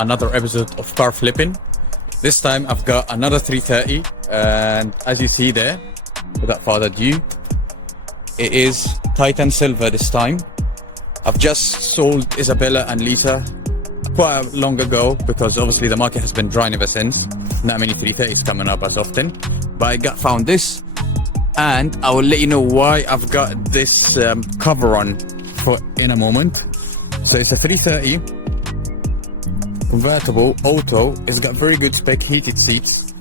Another episode of car flipping. This time I've got another 330, and as you see there, without further ado, it is Titan Silver this time. I've just sold Isabella and Lisa quite long ago because obviously the market has been drying ever since. Not many 330s coming up as often, but I found this, and I will let you know why I've got this cover on for in a moment. So it's a 330 convertible auto. It's got very good spec, heated seats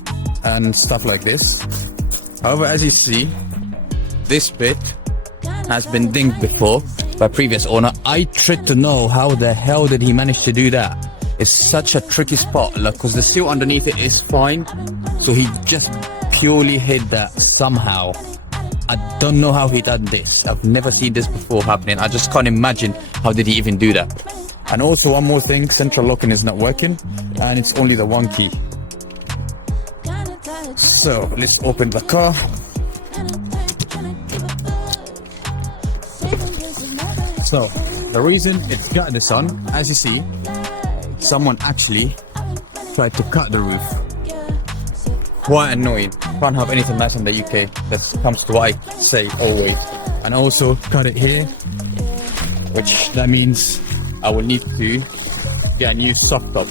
and stuff like this. However, as you see, this bit has been dinged before by previous owner. I tried to know how the hell did he manage to do that. It's such a tricky spot, like, because the seal underneath it is fine, so he just purely hit that somehow. I don't know how he done this. I've never seen this before happening. I just can't imagine how did he even do that. And also one more thing, central locking is not working, and it's only the one key. So let's open the car. So the reason it's got this on, as you see, someone actually tried to cut the roof. Quite annoying. Can't have anything nice in the UK. That comes to what I say always. And also cut it here, which that means I will need to get a new soft top.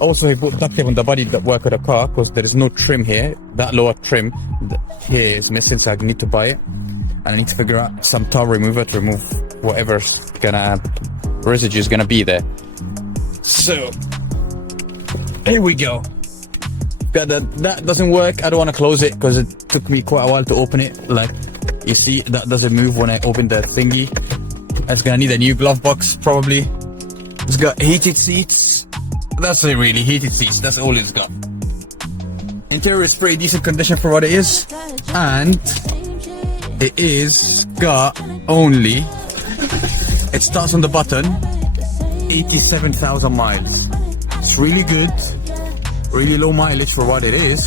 Also, he put duct tape on the body that work of the car because there is no trim here. That lower trim here is missing, so I need to buy it. And I need to figure out some towel remover to remove whatever's residue is gonna be there. So here we go. That doesn't work. I don't want to close it because it took me quite a while to open it. Like you see, that doesn't move when I open the thingy. It's gonna need a new glove box probably. It's got heated seats. That's it really, heated seats. That's all it's got. Interior is pretty decent condition for what it is, and it is got only. It starts on the button. 87,000 miles. It's really good. Really low mileage for what it is.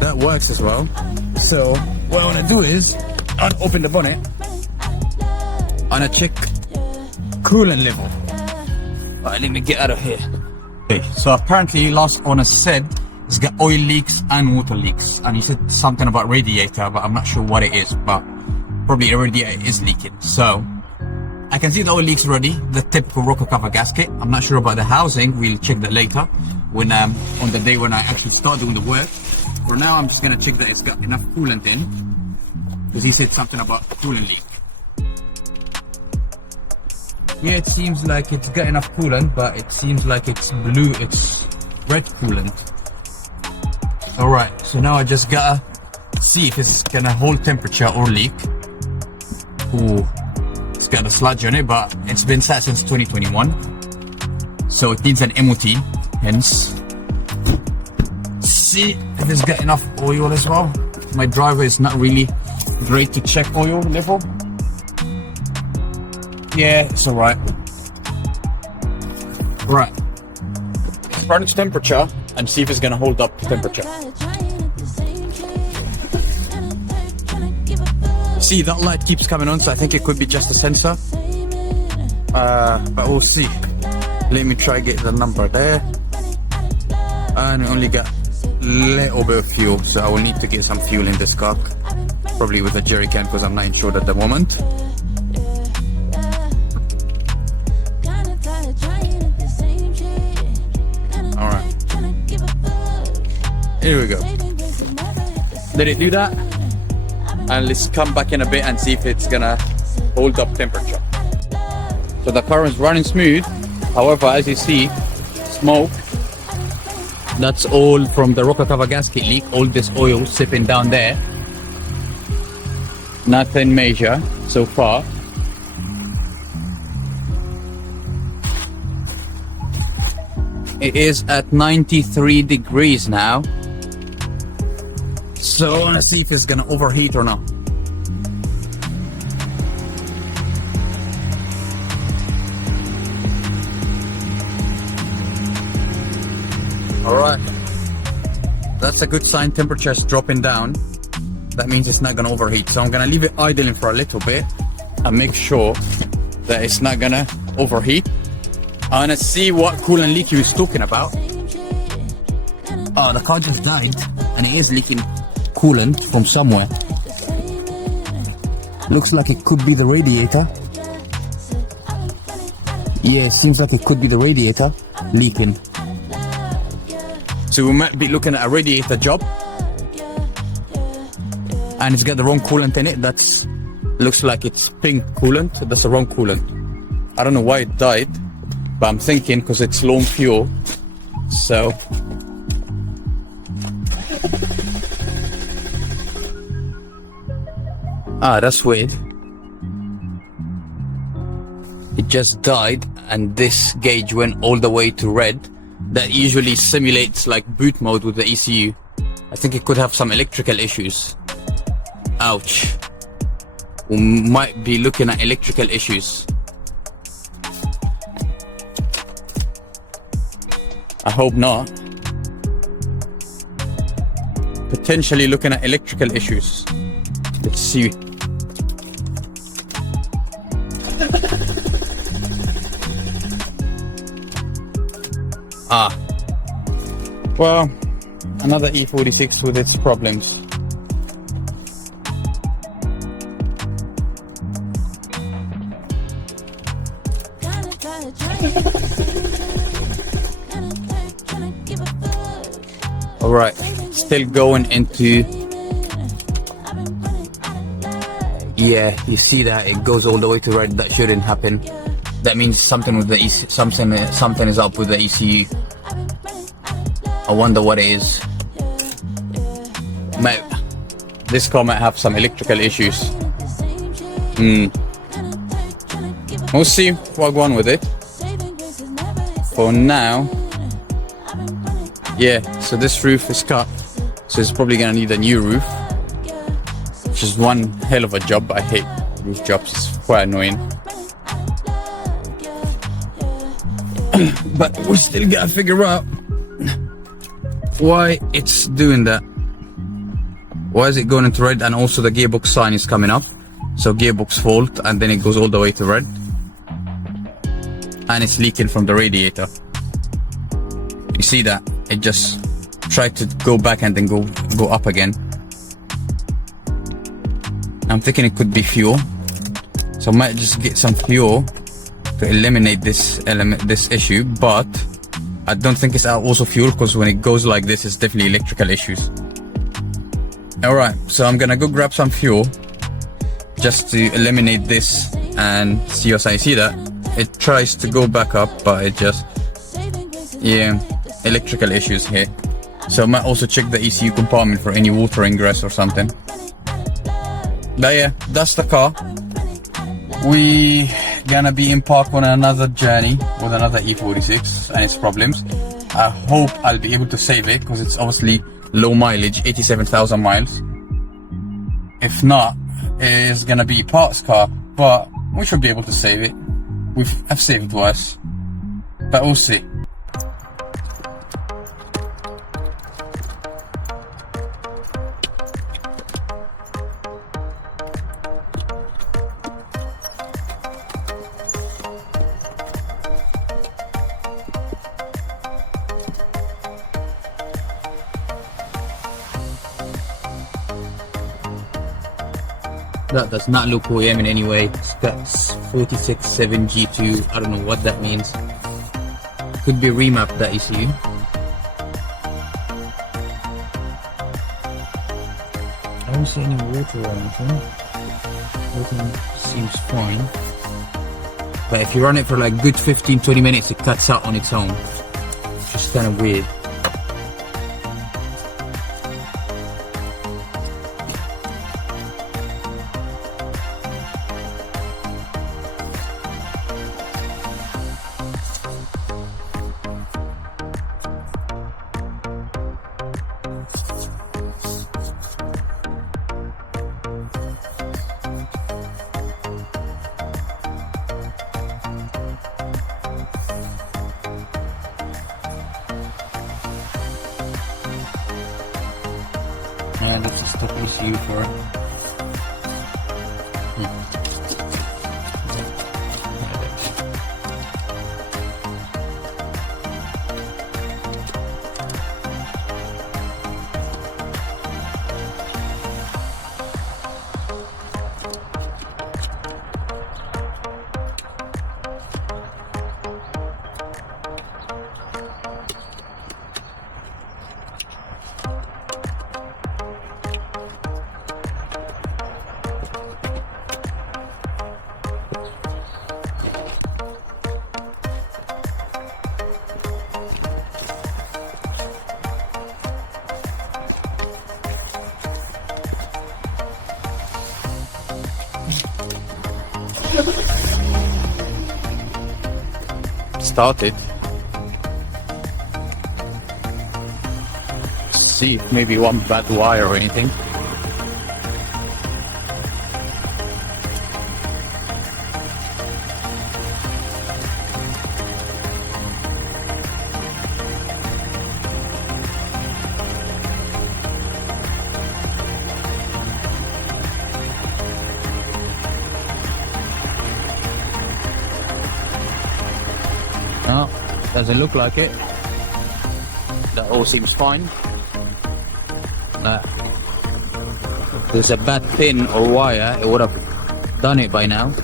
That works as well. So what I want to do is open the bonnet and I check coolant level. Alright, let me get out of here. Okay, so apparently last owner said it's got oil leaks and water leaks, and he said something about radiator, but I'm not sure what it is, but probably a radiator is leaking. So I can see the oil leaks already, the typical rocker cover gasket. I'm not sure about the housing. We'll check that later when on the day when I actually start doing the work. For now, I'm just gonna check that it's got enough coolant in, because he said something about coolant leak. Yeah, it seems like it's got enough coolant, but it seems like it's red coolant. Alright, so now I just gotta see if it's gonna hold temperature or leak. Ooh, it's got a sludge on it, but it's been sat since 2021. So it needs an MOT, hence. See if it's got enough oil as well. My driver is not really great to check oil level. Yeah, it's alright. Right. Run its temperature and see if it's gonna hold up to temperature. See, that light keeps coming on, so I think it could be just a sensor. But we'll see. Let me try get the number there. And I only got a little bit of fuel, so I will need to get some fuel in this car. Probably with a jerry can because I'm not insured at the moment. Here we go. Let it do that, and let's come back in a bit and see if it's gonna hold up temperature. So the car is running smooth. However, as you see, smoke. That's all from the rocker cover gasket leak. All this oil sipping down there. Nothing major so far. It is at 93 degrees now. So I want to see if it's gonna overheat or not. Alright. That's a good sign, temperature is dropping down. That means it's not gonna overheat. So I'm gonna leave it idling for a little bit and make sure that it's not gonna overheat. I wanna see what coolant leak he was talking about. Oh, the car just died, and it is leaking coolant from somewhere. Looks like it could be the radiator. Yeah, it seems like it could be the radiator leaking. So we might be looking at a radiator job, and it's got the wrong coolant in it. That's looks like it's pink coolant. That's the wrong coolant. I don't know why it died, but I'm thinking because it's low fuel. So that's weird. It just died, and this gauge went all the way to red. That usually simulates like boot mode with the ECU. I think it could have some electrical issues. Ouch. We might be looking at electrical issues. I hope not. Potentially looking at electrical issues. Let's see. Well, another E46 with its problems. Alright, still going into... Yeah, you see that it goes all the way to red. That shouldn't happen. That means something with the something is up with the ECU. I wonder what it is. This car might have some electrical issues. We'll see what go on with it. For now, yeah. So this roof is cut, so it's probably gonna need a new roof, which is one hell of a job. I hate roof jobs; it's quite annoying. But we still gotta figure out why it's doing that. Why is it going into red? And also the gearbox sign is coming up. So gearbox fault, and then it goes all the way to red. And it's leaking from the radiator. You see that? It just tried to go back and then go up again. I'm thinking it could be fuel. So I might just get some fuel to eliminate this issue, but I don't think it's also fuel, because when it goes like this, it's definitely electrical issues. Alright, so I'm gonna go grab some fuel just to eliminate this and see what I see. That it tries to go back up, but it just, yeah, electrical issues here. So I might also check the ECU compartment for any water ingress or something. But yeah, that's the car. We gonna be in park on another journey with another E46 and its problems. I hope I'll be able to save it, because it's obviously low mileage, 87,000 miles. If not, it's gonna be parts car, but we should be able to save it. I've saved it twice, but we'll see. That does not look OEM in any way. It's got 467 G2. I don't know what that means. Could be remapped, that ECU. I don't see any water or anything. Everything seems fine. But if you run it for like good 15-20 minutes, it cuts out on its own. It's just kind of weird. And let's just stop ECU for Started. See if maybe one bad wire or anything. No, doesn't look like it. That all seems fine. If there's a bad pin or wire, it would have done it by now.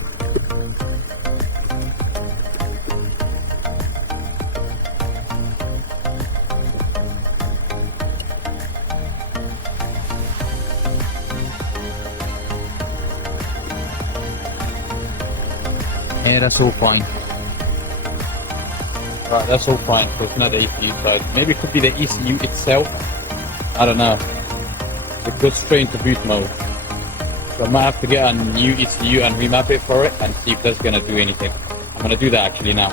Yeah, that's all fine. Right, that's all fine, so it's not the ECU side. Maybe it could be the ECU itself. I don't know. It goes straight into boot mode. So I might have to get a new ECU and remap it for it and see if that's gonna do anything. I'm gonna do that actually now.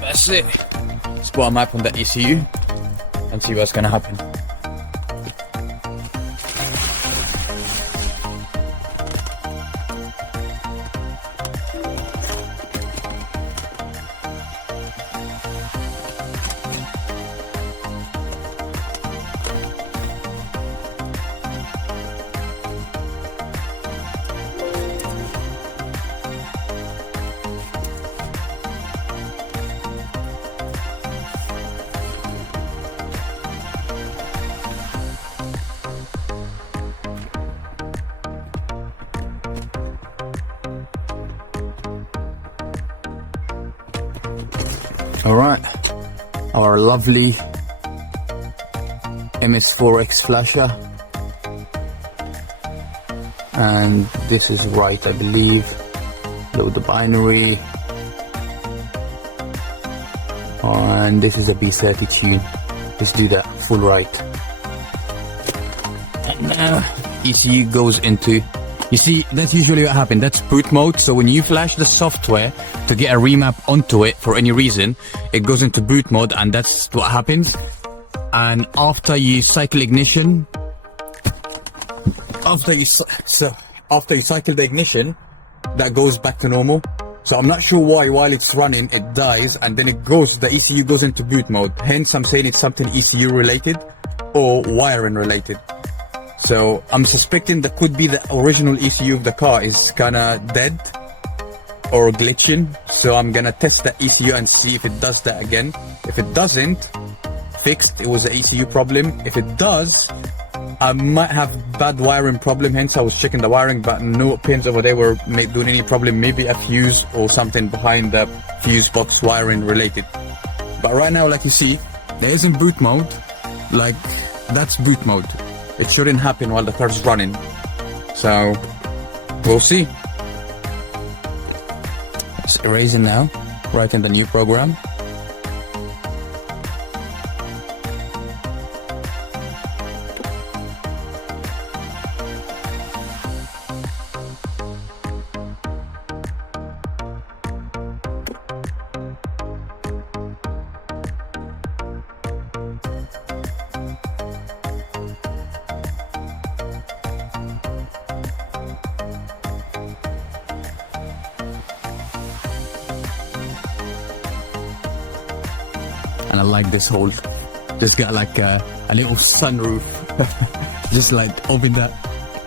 That's it. Let's put a map on the ECU and see what's gonna happen. Alright, our lovely MS4X flasher, and this is right, I believe. Load the binary, and this is a B30 tune. Let's do that full right. And now ECU goes into, you see, that's usually what happens. That's boot mode. So when you flash the software to get a remap onto it for any reason, it goes into boot mode, and that's what happens. And after you cycle ignition, after you cycle the ignition, that goes back to normal. So I'm not sure why while it's running it dies, and then it goes, the ECU goes into boot mode. Hence I'm saying it's something ECU related or wiring related. So I'm suspecting that could be the original ECU of the car is kinda dead or glitching. So I'm gonna test the ECU and see if it does that again. If it doesn't, fixed, it was an ECU problem. If it does, I might have bad wiring problem, hence I was checking the wiring, but no pins over there were doing any problem. Maybe a fuse or something behind the fuse box wiring related. But right now, like you see, there isn't boot mode. Like, that's boot mode. It shouldn't happen while the car's running. So, we'll see. It's erasing now, right in the new program. And I like this hole. Just got like a little sunroof. Just like open that.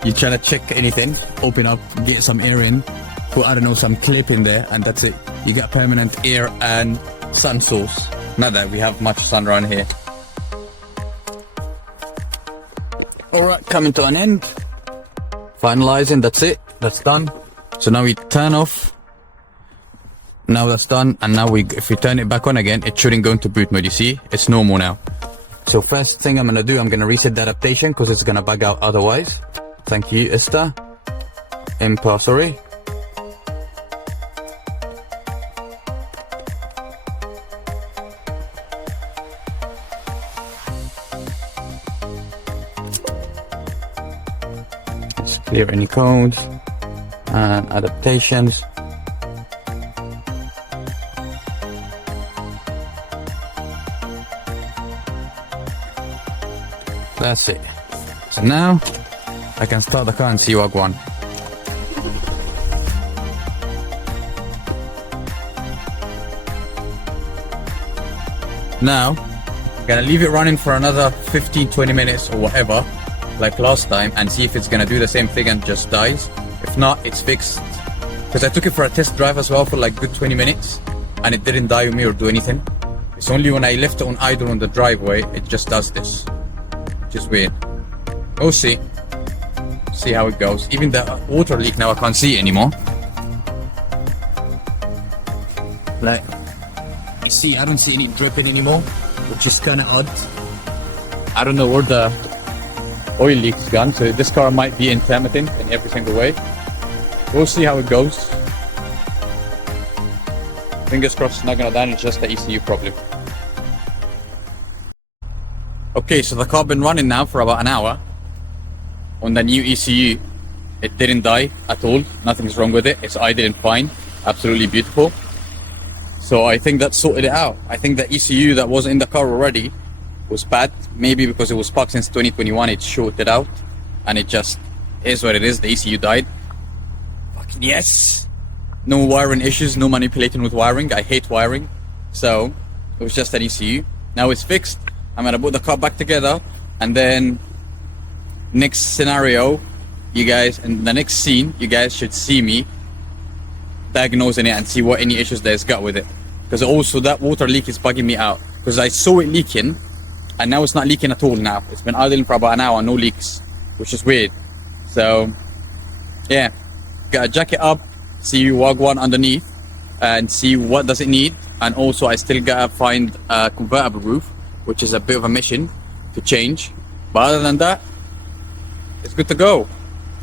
You're trying to check anything, open up, get some air in, put, I don't know, some clip in there, and that's it. You got permanent air and sun source. Not that we have much sun around here. Alright, coming to an end. Finalizing, that's it. That's done. So now we turn off. Now that's done, and now if we turn it back on again, it shouldn't go into boot mode. You see, it's normal now. So first thing I'm gonna do, I'm gonna reset the adaptation because it's gonna bug out otherwise. Thank you, Ista. Sorry. Let's clear any codes and adaptations. That's it. So now I can start the car and see Wagwan. Now I'm gonna leave it running for another 15-20 minutes or whatever, like last time, and see if it's gonna do the same thing and just dies. If not, it's fixed. Because I took it for a test drive as well for like good 20 minutes and it didn't die with me or do anything. It's only when I left it on idle on the driveway it just does this. Just weird. We'll see. See how it goes. Even the water leak now I can't see it anymore. Like, you see, I don't see any dripping anymore, which is kind of odd. I don't know where the oil leak's gone, so this car might be intermittent in every single way. We'll see how it goes. Fingers crossed it's not gonna die, it's just the ECU problem. Okay, so the car been running now for about an hour on the new ECU. It didn't die at all, nothing's wrong with it, it's idling fine, absolutely beautiful. So I think that sorted it out. I think the ECU that was in the car already was bad, maybe because it was parked since 2021, it shorted out and it just is what it is. The ECU died. Fucking yes! No wiring issues, no manipulating with wiring, I hate wiring. So it was just an ECU. Now it's fixed. I'm gonna put the car back together, and then next scenario, you guys, in the next scene, you guys should see me diagnosing it and see what any issues there's got with it. Because also that water leak is bugging me out. Because I saw it leaking, and now it's not leaking at all now. It's been idling for about an hour, no leaks, which is weird. So, yeah, gotta jack it up, see Wagwan underneath, and see what does it need. And also I still gotta find a convertible roof, which is a bit of a mission to change. But other than that, it's good to go.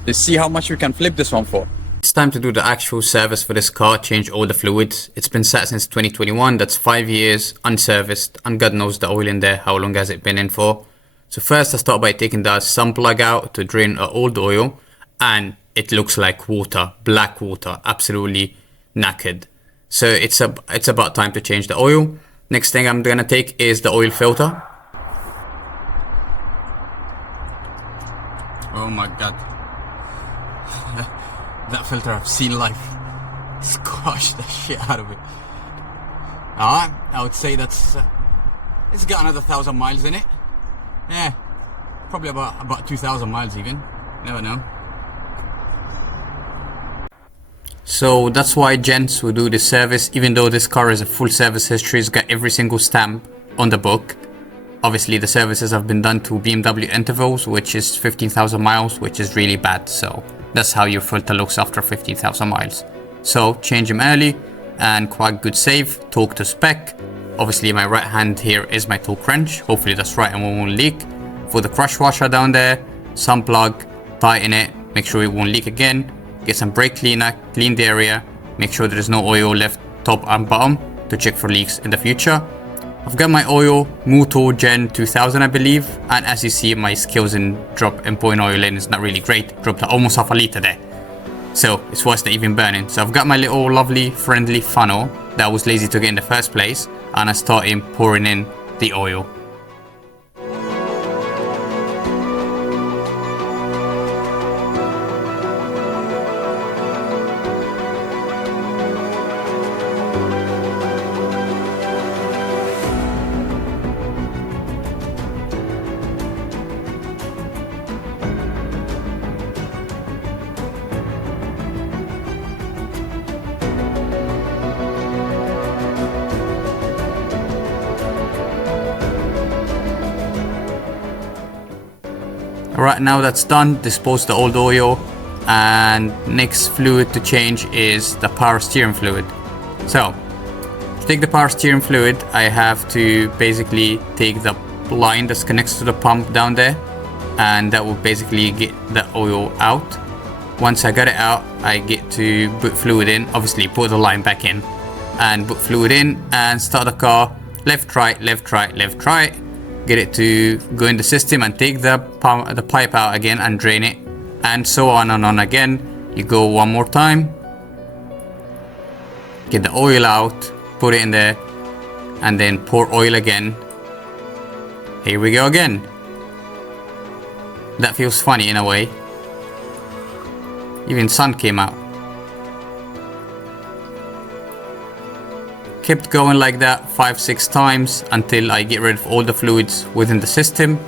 Let's see how much we can flip this one for. It's time to do the actual service for this car, change all the fluids. It's been sat since 2021, that's 5 years, unserviced, and God knows the oil in there, how long has it been in for. So first I start by taking the sun plug out to drain all the oil, and it looks like water, black water, absolutely knackered. So it's about time to change the oil. Next thing I'm gonna take is the oil filter. Oh my god. That filter, I've seen life. Squash the shit out of it. I would say that's it's got another 1,000 miles in it. Yeah, probably about 2,000 miles even. Never know. So that's why gents will do this service, even though this car is a full service history, it's got every single stamp on the book. Obviously the services have been done to BMW intervals, which is 15,000 miles, which is really bad. So that's how your filter looks after 15,000 miles. So change them early and quite good save, torque to spec. Obviously my right hand here is my torque wrench, hopefully that's right and won't leak. For the crush washer down there, sun plug, tighten it, make sure it won't leak again. Get some brake cleaner, clean the area, make sure there is no oil left top and bottom to check for leaks in the future. I've got my oil, Muto Gen 2000 I believe, and as you see my skills in drop and pouring oil in is not really great, dropped almost half a litre there. So it's worse than even burning. So I've got my little lovely friendly funnel that I was lazy to get in the first place, and I started pouring in the oil. Right now that's done, dispose the old oil, and next fluid to change is the power steering fluid. So to take the power steering fluid, I have to basically take the line that connects to the pump down there, and that will basically get the oil out. Once I got it out, I get to put fluid in, obviously put the line back in and put fluid in and start the car. Left, right, left, right, left, right. Get it to go in the system and take the pipe out again and drain it, and so on and on again. You go one more time, get the oil out, put it in there, and then pour oil again. Here we go again. That feels funny in a way. Even sun came out. Kept going like that 5-6 times until I get rid of all the fluids within the system.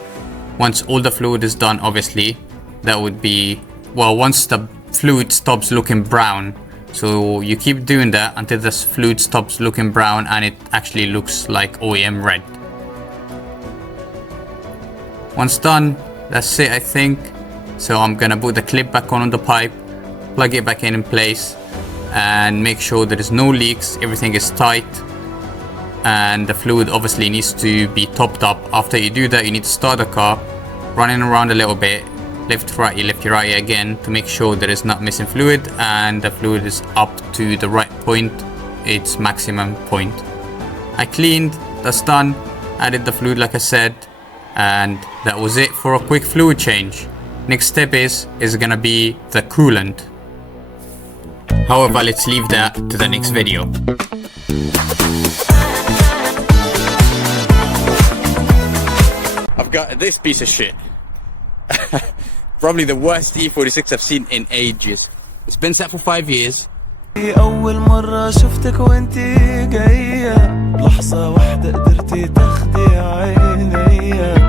Once all the fluid is done, obviously, that would be, well, once the fluid stops looking brown. So you keep doing that until the fluid stops looking brown and it actually looks like OEM red. Once done, that's it, I think. So I'm gonna put the clip back on the pipe, plug it back in place, and make sure there is no leaks, everything is tight, and the fluid obviously needs to be topped up. After you do that, you need to start the car, running around a little bit, left right again to make sure there is not missing fluid and the fluid is up to the right point, its maximum point. I cleaned, that's done, added the fluid like I said, and that was it for a quick fluid change. Next step is gonna be the coolant. However, let's leave that to the next video. I've got this piece of shit. Probably the worst E46 I've seen in ages. It's been set for 5 years. أول مرة شفتك وانتي جاية، لحظة واحدة قدرتي تاخدي عيني.